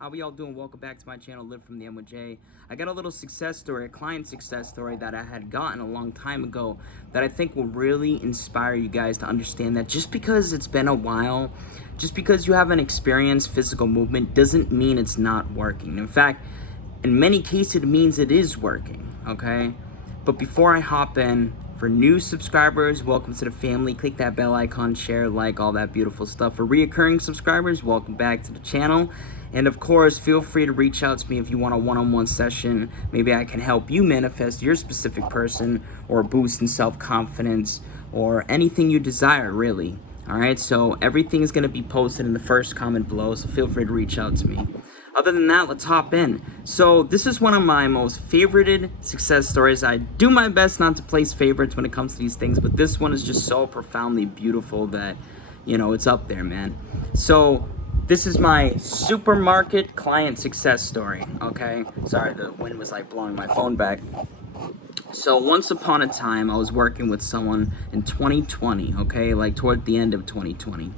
How we all doing? Welcome back to my channel, Live from the M with J. I got a little success story, a client success story that I had gotten a long time ago that I think will really inspire you guys to understand that just because it's been a while, just because you haven't experienced physical movement doesn't mean it's not working. In fact, in many cases it means it is working, okay? But before I hop in, for new subscribers, welcome to the family. Click that bell icon, share, like, all that beautiful stuff. For reoccurring subscribers, welcome back to the channel. And of course, feel free to reach out to me if you want a one-on-one session. Maybe I can help you manifest your specific person or boost in self-confidence or anything you desire, really. All right, so everything is going to be posted in the first comment below, so feel free to reach out to me. Other than that, let's hop in. So this is one of my most favorited success stories. I do my best not to place favorites when it comes to these things, but this one is just so profoundly beautiful that, you know, it's up there, man. So this is my supermarket client success story, okay? Sorry, the wind was like blowing my phone back. So once upon a time, I was working with someone in 2020, okay? Like toward the end of 2020.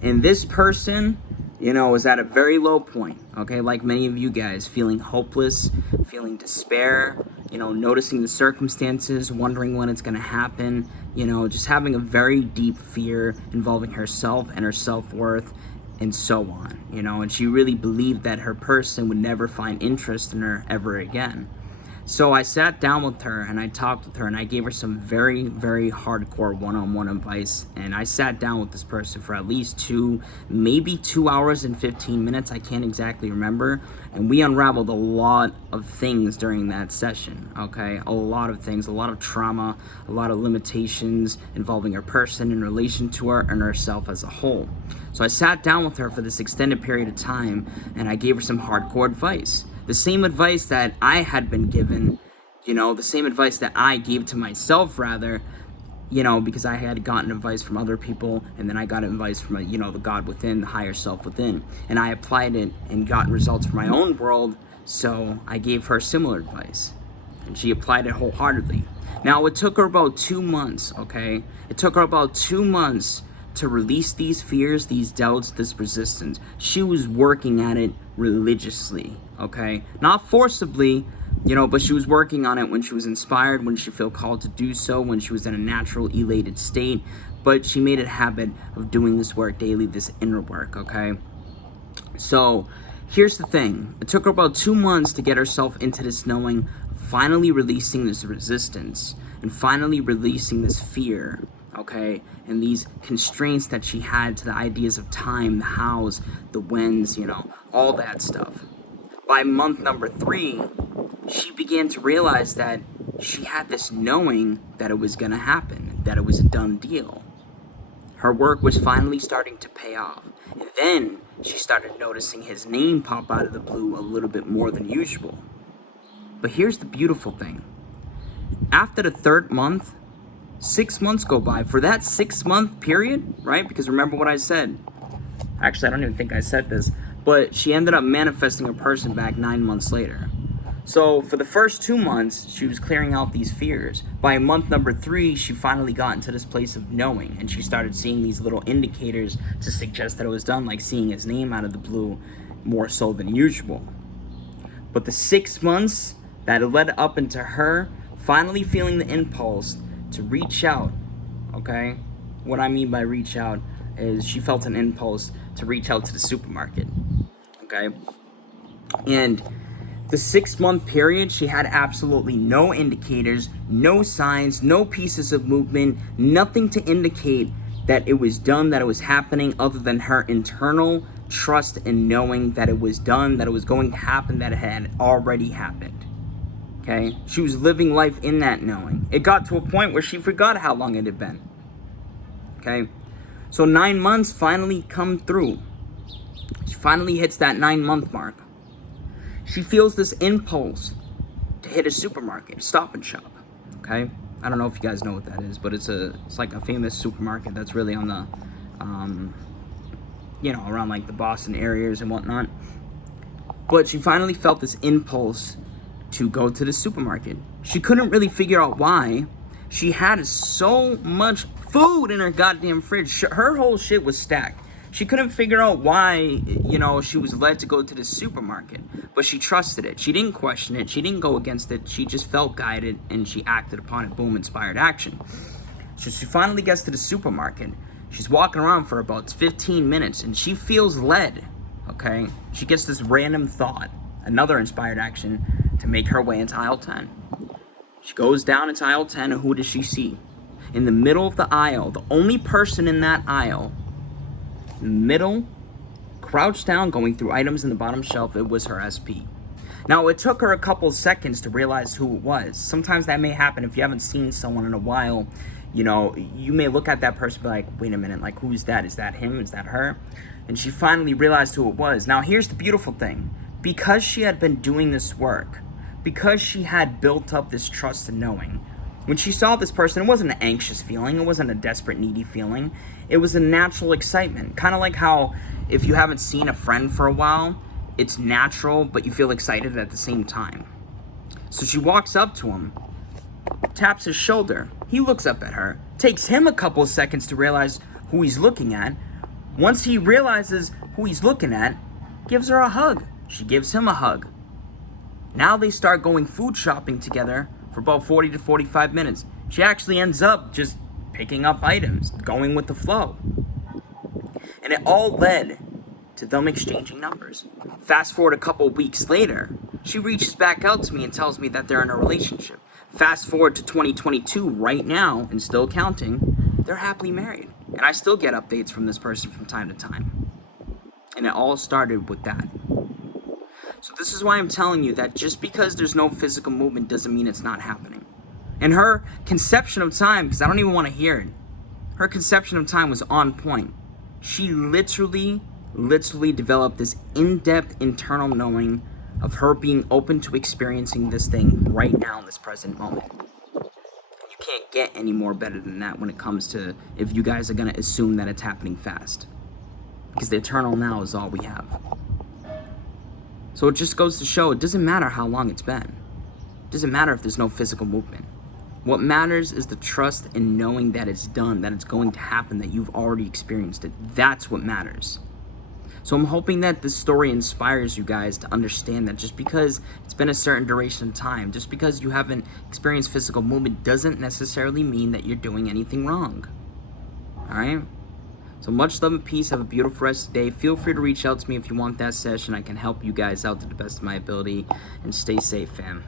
And this person, you know, was at a very low point, okay? Like many of you guys, feeling hopeless, feeling despair, you know, noticing the circumstances, wondering when it's gonna happen, you know, just having a very deep fear involving herself and her self-worth and so on, you know, and she really believed that her person would never find interest in her ever again. So I sat down with her and I talked with her and I gave her some very, very hardcore one-on-one advice. And I sat down with this person for at least maybe 2 hours and 15 minutes. I can't exactly remember. And we unraveled a lot of things during that session, okay? A lot of things, a lot of trauma, a lot of limitations involving her person in relation to her and herself as a whole. So I sat down with her for this extended period of time and I gave her some hardcore advice. The same advice that I had been given, you know, the same advice that I gave to myself, rather, you know, because I had gotten advice from other people, and then I got advice from, you know, the God within, the higher self within, and I applied it and got results for my own world, so I gave her similar advice, and she applied it wholeheartedly. Now, it took her about 2 months, okay? It took her about 2 months to release these fears, these doubts, this resistance. She was working at it religiously, okay? Not forcibly, you know, but she was working on it when she was inspired, when she felt called to do so, when she was in a natural, elated state. But she made it a habit of doing this work daily, this inner work, okay? So here's the thing. It took her about 2 months to get herself into this knowing, finally releasing this resistance, and finally releasing this fear, okay, and these constraints that she had to the ideas of time, the hows, the whens, you know, all that stuff. By month number 3, she began to realize that she had this knowing that it was gonna happen, that it was a done deal. Her work was finally starting to pay off. And then she started noticing his name pop out of the blue a little bit more than usual. But here's the beautiful thing. After the 3rd month, 6 months go by. For that 6-month period, right? Because remember what I said. Actually, I don't even think I said this. But she ended up manifesting her person back 9 months later. So for the first 2 months, she was clearing out these fears. By month number 3, she finally got into this place of knowing. And she started seeing these little indicators to suggest that it was done, like seeing his name out of the blue more so than usual. But the 6 months that led up into her finally feeling the impulse to reach out, okay? What I mean by reach out is she felt an impulse to reach out to the supermarket, okay? And the 6-month period, she had absolutely no indicators, no signs, no pieces of movement, nothing to indicate that it was done, that it was happening, other than her internal trust and knowing that it was done, that it was going to happen, that it had already happened. Okay, she was living life in that knowing. It got to a point where she forgot how long it had been. Okay, so 9 months finally come through. She finally hits that 9-month mark. She feels this impulse to hit a supermarket, Stop and Shop. Okay, I don't know if you guys know what that is, but it's like a famous supermarket that's really on the, you know, around like the Boston areas and whatnot. But she finally felt this impulse to go to the supermarket. She couldn't really figure out why. She had so much food in her goddamn fridge. Her whole shit was stacked. She couldn't figure out why, you know, she was led to go to the supermarket, but she trusted it. She didn't question it. She didn't go against it. She just felt guided and she acted upon it. Boom, inspired action. So she finally gets to the supermarket. She's walking around for about 15 minutes and she feels led, okay? She gets this random thought, another inspired action, to make her way into aisle 10. She goes down into aisle 10 and who does she see? In the middle of the aisle, the only person in that aisle, in the middle, crouched down, going through items in the bottom shelf, it was her SP. Now, it took her a couple seconds to realize who it was. Sometimes that may happen if you haven't seen someone in a while. You know, you may look at that person and be like, wait a minute, like, who's that? Is that him? Is that her? And she finally realized who it was. Now, here's the beautiful thing. Because she had been doing this work, because she had built up this trust and knowing, when she saw this person, it wasn't an anxious feeling. It wasn't a desperate, needy feeling. It was a natural excitement. Kind of like how if you haven't seen a friend for a while, it's natural, but you feel excited at the same time. So she walks up to him, taps his shoulder. He looks up at her. Takes him a couple seconds to realize who he's looking at. Once he realizes who he's looking at, gives her a hug. She gives him a hug. Now they start going food shopping together for about 40 to 45 minutes. She actually ends up just picking up items, going with the flow. And it all led to them exchanging numbers. Fast forward a couple weeks later, she reaches back out to me and tells me that they're in a relationship. Fast forward to 2022 right now, and still counting, they're happily married. And I still get updates from this person from time to time. And it all started with that. So this is why I'm telling you that just because there's no physical movement doesn't mean it's not happening. And her conception of time, because I don't even want to hear it, her conception of time was on point. She literally developed this in-depth internal knowing of her being open to experiencing this thing right now in this present moment. And you can't get any more better than that when it comes to if you guys are going to assume that it's happening fast. Because the eternal now is all we have. So it just goes to show it doesn't matter how long it's been. It doesn't matter if there's no physical movement. What matters is the trust in knowing that it's done, that it's going to happen, that you've already experienced it. That's what matters. So I'm hoping that this story inspires you guys to understand that just because it's been a certain duration of time, just because you haven't experienced physical movement doesn't necessarily mean that you're doing anything wrong. Alright? So much love and peace. Have a beautiful rest of the day. Feel free to reach out to me if you want that session. I can help you guys out to the best of my ability. And stay safe, fam.